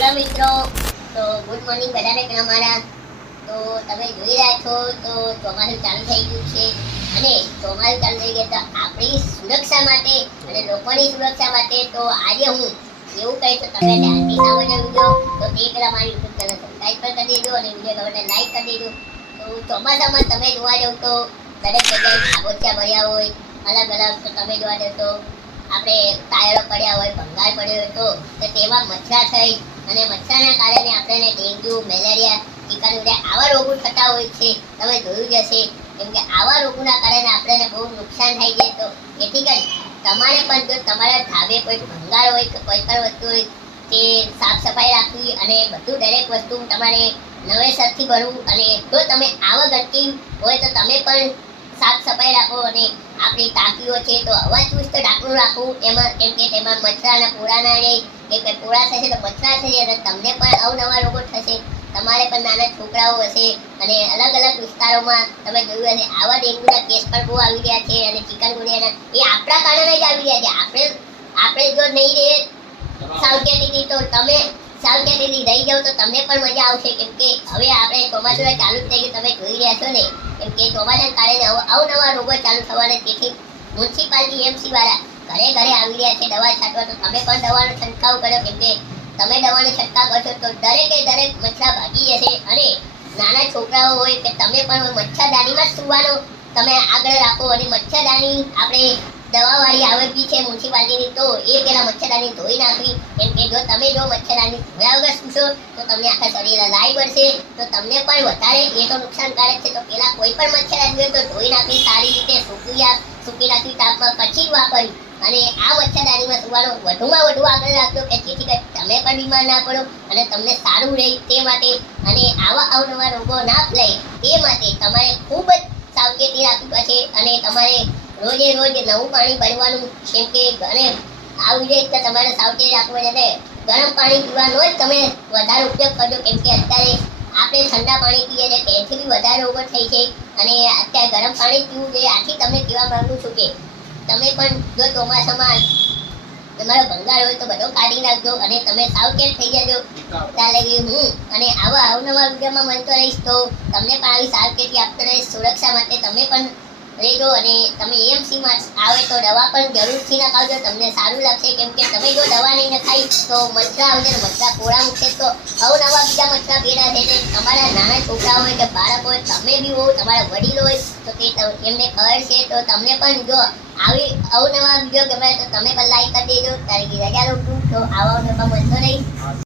Hello મિત્રો, તો good morning બધાને અમારા તો તમે જોઈ રહ્યા છો, તો ચોમાસું ચાલુ થઈ ગયું છે. અને ચોમાસું ચાલુ થઈ ગયા તો આપણી સુરક્ષા માટે અને લોકોની સુરક્ષા માટે તો આજે હું એવું કહીશ તો તમે ધ્યાનથી સાંભળજો વીડિયો. તો તે પહેલાં મારી યુટ્યુબ ચેનલ સબસ્ક્રાઈબ પણ કરી દેજો અને વીડિયો તમને લાઈક કરી દેજો તો ચોમાસામાં તમે જોવા જાવ તો દરેક જગ્યાએ ખાબોચિયા ભર્યા હોય, અલગ અલગ તો તમે જોવા જાવ તો આપણે ટાયરો પડ્યા હોય, ભંગાર પડ્યો હોય તો તેમાં મચ્છરા થઈ અને મચ્છરના કારણે આપણને ડેન્ગ્યુ, મેલેરિયા ચિકનગુનિયા આવા રોગો થતા હોય છે. તમે જોયું જ હશે. કેમ આવા રોગોના કારણે આપણને બહુ નુકસાન થાય છે. તો જેથી કરી તમારે પણ જો તમારા ધાબે કોઈ ભંગાર હોય કે કોઈ પણ વસ્તુ હોય, તે સાફ સફાઈ રાખવી અને બધું દરેક વસ્તુ તમારે નવેસરથી ભરવું અને જો તમે આવા ગંદકી હોય તો તમે પણ સાફ સફાઈ રાખો અને આપણી ટાંકીઓ છે તો અવાજ ચુસ્ત ઢાંકણું રાખવું એમાં કેમ કે તેમાં મચ્છરાના પૂરા કે પૂરા થશે તો મચ્છરા થશે અને તમને પણ અવનવા રોગો થશે. તમારે પણ નાના છોકરાઓ હશે અને અલગ અલગ વિસ્તારોમાં તમે જોયું હશે. આવા ડેન્ગ્યુના કેસ પણ બહુ આવી રહ્યા છે અને ચિકનગુનિયાના એ આપણા કારણે જ આવી રહ્યા છે. આપણે આપણે જો નહીં રહીએ સાવચેતીથી તો તમે સાવચેતીથી રહી જાઓ તો તમને પણ મજા આવશે. કેમ કે હવે આપણે ચોમાસું ચાલુ થઈ ગયું. તમે જોઈ રહ્યા છો ને. કેમ કે ચોમાસાના કારણે અવનવા રોગો ચાલુ થવાના. તેથી મ્યુનિસિપાલિટી, એમસી વાળા ઘરે ઘરે આવી રહ્યા છે, દવા છાંટવા તો તમે પણ દવાનો છંટકાવ કર્યો કેમ કે તમે દવાનો છંટકાવ કરશો તો દરેકે દરેક મચ્છરા ભાગી જશે અને નાના છોકરાઓ હોય કે તમે પણ મચ્છરદાનીમાં સૂવાનો. તમે આગળ રાખો અને મચ્છરદાની આપણે દવાવાળી આવેલી છે મ્યુનિસિપાલિટીની, તો એ પેલા મચ્છરદાની ધોઈ નાખવી. કેમ કે જો તમે જો મચ્છરદાની ધોયા વગર સૂશો, તો તમને આખા શરીરે લાઈ પડશે. તો તમને પણ વધારે એ તો નુકસાનકારક છે. તો પેલા કોઈ પણ મચ્છરદાની તો ધોઈ નાખવી, સારી રીતે સૂકી સૂકી નાખવી તાપમાં પછી જ વાપરવી. અને આ વચ્ચેદારીમાં સુવાનો વધુમાં વધુ આગળ રાખજો કે જેથી કરી તમે પણ બીમાર ના પડો અને તમને સારું રહે તે માટે અને આવા અવનવા રોગો ના ફેલાય તે માટે તમારે ખૂબ જ સાવચેતી રાખવી પડશે અને તમારે રોજે રોજ નવું પાણી ભરવાનું, જેમ કે ઘરે આવી રીતે તમારે સાવચેતી રાખવું છે ગરમ પાણી પીવાનો જ તમે વધારે ઉપયોગ કરજો, કેમ કે અત્યારે આપણે ઠંડા પાણી પીએ છીએ તેથી બી વધારે રોગો થઈ છે અને અત્યારે ગરમ પાણી પીવું જોઈએ, આથી તમને કહેવા માગું છું કે તમે પણ જો ચોમાસામાં તમારો ભંગાર હોય તો બધો કાઢી નાખજો અને તમે સાવચેત થઈ જજો. ચાલે ગયું હું અને આવા અવનવા વિડીયોમાં મળતો રહીશ તો તમને પણ આવી સાવચેતી આપતો રહીશ. સુરક્ષા માટે તમે પણ રહેજો અને તમે એએમસીમાં આવે તો દવા પણ જરૂરથી નખાવજો. તમને સારું લાગશે. કેમ કે તમે જો દવા નહીં નખાઈ તો મચ્છરા આવશે મચ્છરા કોળા મૂકશે તો અવનવા બીજા મચ્છરા ભેગા થઈને તમારા નાના છોકરા હોય કે બાળક હોય, તમે બી હો તમારા વડીલો હોય, તો તે એમને ખબર છે. તો તમને પણ જો આવી અવનવા વીડિયો ગમે તો તમે પણ લાઈક કરી દેજો. તારી રજા લઉં તો આવા નવા મળતો નહીં.